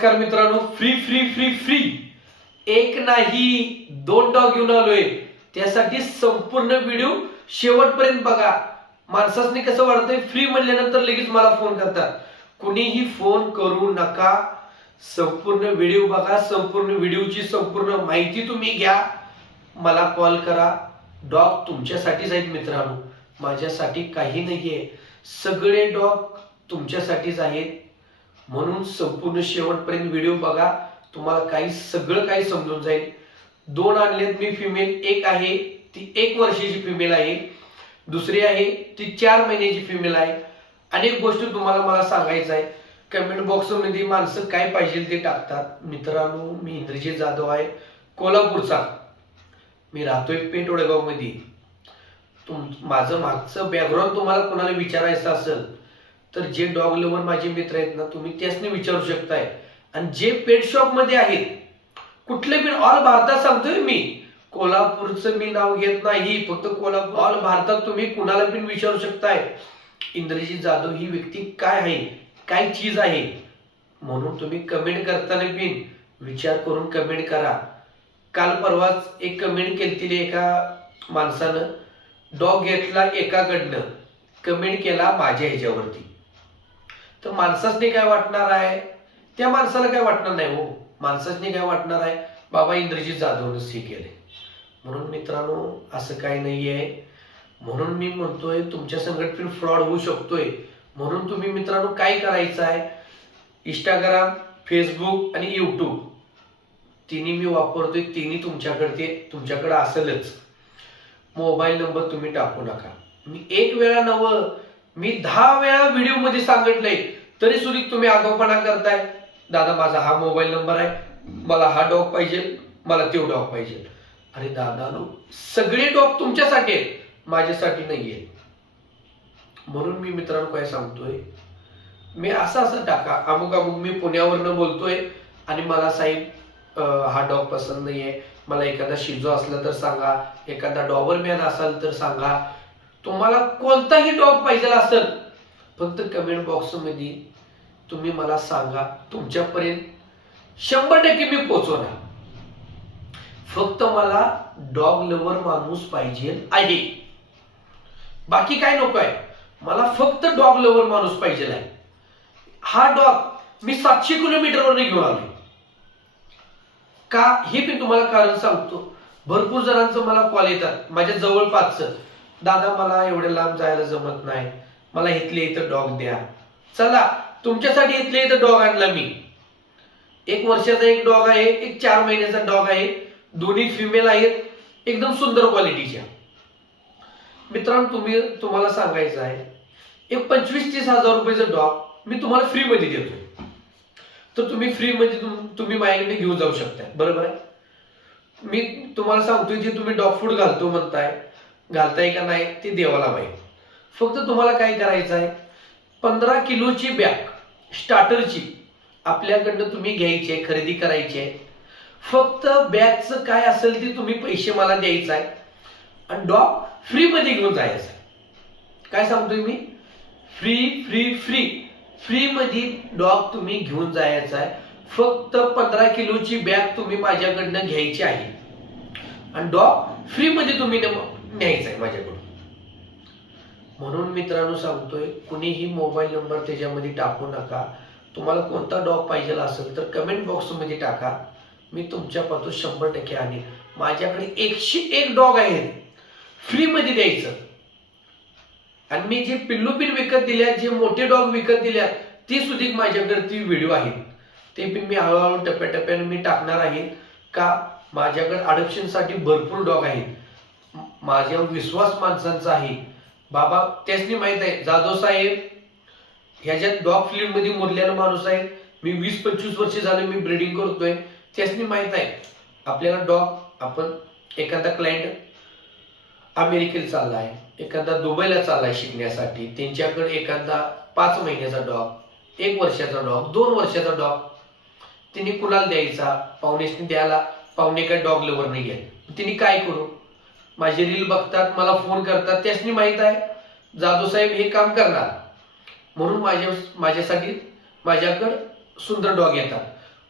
नमस्कार मित्रांनो, free free free free एक नाही दोन डॉग घेऊन आलोय. त्यासाठी संपूर्ण व्हिडिओ शेवटपर्यंत बघा. माणसासनी कसं वाटतंय, फ्री म्हणल्यानंतर लगेच मला फोन करतात. कुणीही फोन करू नका, संपूर्ण व्हिडिओ बघा. संपूर्ण व्हिडिओची संपूर्ण माहिती तुम्ही घ्या, मला कॉल करा. डॉग तुमच्यासाठीच आहेत मित्रांनो, माझ्यासाठी काही नाहीये. सगळे डॉग तुमच्यासाठीच आहेत. म्हणून संपूर्ण शेवटपर्यंत व्हिडिओ बघा, तुम्हाला सगळं काही समजून जाईल. दोन आणलेत मी फिमेल. एक आहे ती 1 वर्षाची फिमेल आहे, दुसरी आहे ती 4 महिन्याची फिमेल आहे. अनेक गोष्टी तुम्हाला मला सांगायचं आहे. कमेंट बॉक्स मध्ये माणसं काय पाहिजे ते टाकतात. मित्रांनो, मी इंद्रजित जाधव आहे, कोल्हापूरचा. मी राहतोय पेठ वडगाव मध्ये. माझं मागचं बॅकग्राऊंड तुम्हाला कोणाला विचारायचं असेल तर जे डॉग लवर माझे मित्र आहेत ना, तुम्ही त्यासनी विचारू शकताय. आणि जे पेट शॉप मध्ये आहेत, कुठले पण ऑल भारतात सांगतोय मी, कोल्हापूरचं मी नाव घेत नाही, फक्त कोल्हापूर ऑल भारतात तुम्ही कुणाला पण विचारू शकताय इंद्रजित जाधव ही व्यक्ती काय आहे, काय चीज आहे. म्हणून तुम्ही कमेंट करताना पण विचार करून कमेंट करा. काल परवाच एक कमेंट केली एका माणसानं, डॉग घेतला एकाकडनं, कमेंट केला माझ्या ह्याच्यावरती. तर माणसाने काय वाटणार आहे, त्या माणसाला काय वाटणार नाही हो. माणसाने काय वाटणार आहे, बाबा इंद्रजित जाधवनंच हे केले. म्हणून मित्रांनो, असं काही नाहीये. म्हणून मी म्हणतोय, तुमच्या संगत पण फ्रॉड होऊ शकतोय. म्हणून तुम्ही मित्रांनो काय करायचं आहे, इंस्टाग्राम, फेसबुक आणि युट्यूब तिन्ही मी वापरतोय. तिन्ही तुमच्याकडे असेलच. मोबाईल नंबर तुम्ही टाकू नका. मी 1 वेळा नव्हे, मी 10 वेळा व्हिडिओ मध्ये सांगितलंय, तरी सुद्धा तुम्ही आगाऊपणा करताय. दादा माझा हा मोबाईल नंबर आहे, मला हा डॉग पाहिजे, मला तो डॉग पाहिजे. अरे दादानो, सगळे डॉग तुमच्यासाठी आहेत, माझ्यासाठी नाहीये. म्हणून मी मित्रांनो काय सांगतोय, मी असं टाका, अमुक अमुक मी पुण्यावरनं बोलतोय आणि मला साहेब हा डॉग पसंत नाहीये, मला एखादा शिजो असला तर सांगा, एखादा डॉबरमॅन असाल तर सांगा. तुम्हाला कोणताही डॉग पाहिजे असेल, फक्त कमेंट बॉक्स मध्ये तुम्ही मला सांगा. तुमच्यापर्यंत 100% मी पोहोचवणार. फक्त मला डॉग लवर माणूस पाहिजे आहे, बाकी काय नको आहे. मला फक्त डॉग लवर माणूस पाहिजे आहे. हा डॉग मी 700 किलोमीटरवर घेऊन आलोय. का हे मी तुम्हाला कारण सांगतो. भरपूर जणांचं मला कॉल येतात, माझ्या जवळपासच, दादा मला एवढ्या लांब जायला जमत नाही, मला इथले इथं डॉग द्या. चला, तुमच्यासाठी इथले इथं डॉग आणला मी. 1 वर्षाचा एक डॉग आहे, एक 4 महिन्याचा डॉग आहे. दोन्ही फिमेल आहेत, एकदम सुंदर क्वालिटीच्या. मित्रांनो, तुम्हाला सांगायचं आहे, एक 25-30 हजार रुपयाचा डॉग मी तुम्हाला फ्री मध्ये देतो. तर तुम्ही फ्री मध्ये तुम्ही माझ्याकडे घेऊन जाऊ शकता. बरोबर आहे. मी तुम्हाला सांगतोय, जे तुम्ही डॉग फूड घालतो म्हणताय, घालताय का नाही ते देवाला माहिती. फक्त तुम्हाला काय करायचं आहे, 15 किलोची बॅग स्टार्टरची आपल्याकडनं तुम्ही घ्यायची आहे, खरेदी करायची आहे. फक्त बॅगचं काय असेल ते तुम्ही पैसे मला द्यायचं आहे आणि डॉग फ्री मध्ये घेऊन जायचं आहे. काय सांगतोय मी, फ्री फ्री फ्री फ्री मध्ये डॉग तुम्ही घेऊन जायचा आहे. फक्त 15 किलोची बॅग तुम्ही माझ्याकडनं घ्यायची आहे आणि डॉग फ्री मध्ये तुम्ही न्यायचा आहे माझ्याकडून. म्हणून मित्रांनो सांगतोय, कुणीही मोबाईल नंबर त्याच्यामध्ये टाकू नका. तुम्हाला कोणता डॉग पाहिजे असेल तर कमेंट बॉक्स मध्ये टाका, मी तुमच्यापासून 100% आणेन. माझ्याकडे 101 डॉग आहेत फ्री मध्ये द्यायचं. आणि मी जे पिल्लू पिन विकत दिल्यात, जे मोठे डॉग विकत दिल्यात, ती सुद्धा माझ्याकडे ती व्हिडिओ आहेत. ते पण मी हळूहळू टप्प्याटप्प्याने मी टाकणार आहे. का, माझ्याकडे अडॉप्शन साठी भरपूर डॉग आहेत. माझ्यावर विश्वास माणसांचा आहे. बाबा त्यासनी माहित आहे, जाधव साहेब ह्याच्यात डॉग फिल्म मध्ये मोडलेला माणूस आहे. मी 20-25 वर्ष झाले मी ब्रीडिंग करतोय. त्यासनी माहित आहे आपल्याला डॉग, आपण एखादा क्लायंट अमेरिकेला चाललाय, एखादा दुबईला चाललाय शिकण्यासाठी, त्यांच्याकडे एखादा 5 महिन्याचा डॉग, 1 वर्षाचा डॉग, 2 वर्षाचा डॉग तिने कुणाला द्यायचा, पाहुण्यासनी द्यायला. पाहुणे काय डॉग लवर नाही आहे, तिने काय करू, माझे रील बघतात, मला फोन करतात, त्यासनी माहित आहे जाधव साहेब हे काम करणार. म्हणून माझ्यासाठी माझ्याकडे सुंदर डॉग येतात.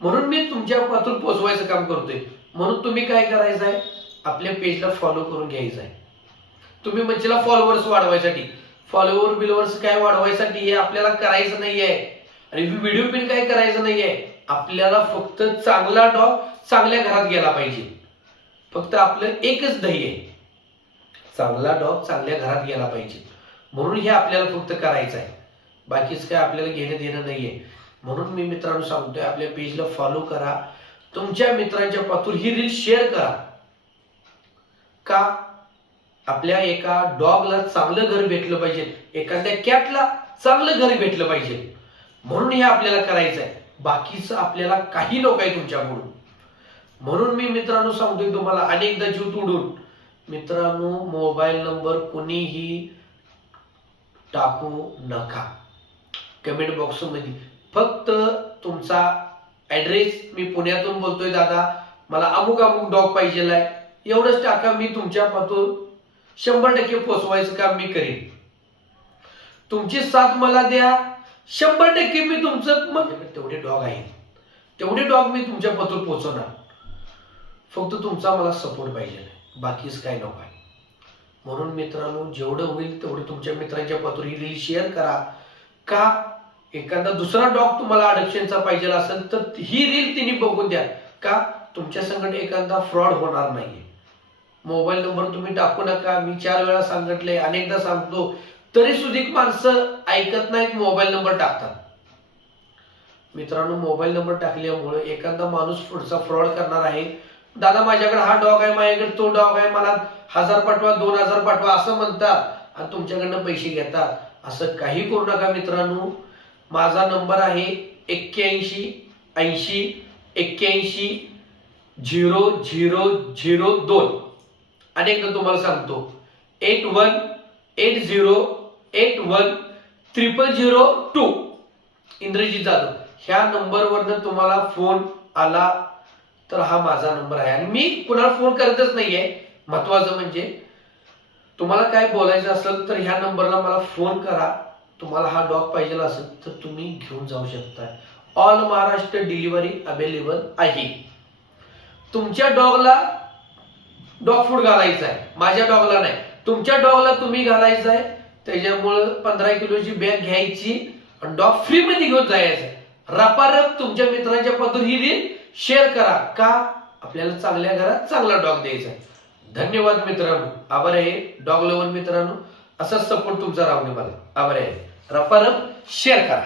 म्हणून मी तुमच्या पातून पोहोचवायचं काम करतोय. म्हणून तुम्ही काय करायचं आहे, आपल्या पेजला फॉलो करून घ्यायचं आहे. तुम्ही म्हणजे फॉलोअर्स वाढवायसाठी, फॉलोअर बिलवर्स काय वाढवायसाठी हे आपल्याला करायचं नाहीये. आणि व्हिडिओ पिन काय करायचं नाहीये. आपल्याला फक्त चांगला डॉग चांगल्या घरात गेला पाहिजे. फक्त आपलं एकच ध्येय आहे, चांगला डॉग चांगल्या घरात गेला पाहिजे. म्हणून हे आपल्याला फक्त करायचं आहे. बाकीच काय आपल्याला घेणं देणं नाहीये. म्हणून मी मित्रांनो सांगतोय, आपल्या पेजला फॉलो करा, तुमच्या मित्रांच्या पातूर ही रील शेअर करा. का आपल्या एका डॉगला चांगलं घर भेटलं पाहिजे, एखाद्या कॅटला चांगलं घर भेटलं पाहिजे. म्हणून हे आपल्याला करायचं आहे. बाकीचं आपल्याला काही नको आहे तुमच्याकडून. म्हणून मी मित्रांनो सांगतोय तुम्हाला अनेकदा जीव तोडून, मित्रांनो मोबाईल नंबर कोणीही टाकू नका कमेंट बॉक्स मध्ये. फक्त तुमचा ऍड्रेस, मी पुण्यातून बोलतोय दादा, मला अमुक अमुक डॉग पाहिजे आहे, एवढंच टाका. मी तुमच्या पातून 100% पोचवायचं काम मी करीन. तुमची साथ मला द्या, 100% मी तुमचं, मग तेवढे डॉग आहेत तेवढे डॉग मी तुमच्या पातून पोहोचवणार. फक्त तुमचा मला सपोर्ट पाहिजे, बाकीच काय नको आहे. म्हणून मित्रांनो जेवढं होईल तेवढं तुमच्या मित्रांच्या पातून ही रील शेअर करा. का एखादा दुसरा डॉग तुम्हाला अडॉप्शनचा पाहिजे असेल तर ही रील तिने बघून द्या. का तुमच्या संकट एखादा फ्रॉड होणार नाहीये. मोबाईल नंबर तुम्ही टाकू नका. मी 4 वेळा सांगितले, अनेकदा सांगतो, तरी सुद्धा माणसं ऐकत नाहीत, मोबाईल नंबर टाकतात. मित्रांनो मोबाईल नंबर टाकल्यामुळे एखादा माणूस पुढचा फ्रॉड करणार आहे. दादा माझ्याकडे हा डॉग आहे, माझ्याकडे तो डॉग आहे, मला 1000 पाठवा, 2000 पाठवा असं म्हणतात आणि तुमच्याकडनं पैसे घेतात. असं काही करू नका मित्रांनो. माझा नंबर आहे 81 80 81 0002. अनेकदा तुम्हाला सांगतो 8180810002 इंद्रजीत जाधव. ह्या नंबरवरनं तुम्हाला फोन आला तर हा माझा नंबर आहे. आणि मी कुणाला फोन करतच नाहीये. महत्वाचं म्हणजे तुम्हाला काय बोलायचं असेल तर ह्या नंबरला मला फोन करा. तुम्हाला हा डॉग पाहिजे असेल तर तुम्ही घेऊन जाऊ शकता. ऑल महाराष्ट्र डिलिव्हरी अवेलेबल आहे. तुमच्या डॉगला डॉग फूड घालायचं आहे, माझ्या डॉगला नाही. तुमच्या डॉगला तुम्ही घालायचं आहे. त्याच्यामुळे 15 किलोची बॅग घ्यायची आणि डॉग फ्री मध्ये घेऊन जायचं. रपारप तुमच्या मित्रांच्या पातून ही रील शेअर करा. का आपल्याला चांगल्या घरात चांगला डॉग द्यायचा आहे. धन्यवाद मित्रांनो. आभार आहे डॉग लवर मित्रांनो. असाच सपोर्ट तुमचा राहू दे मला. आभार आहे. रपारप शेअर करा.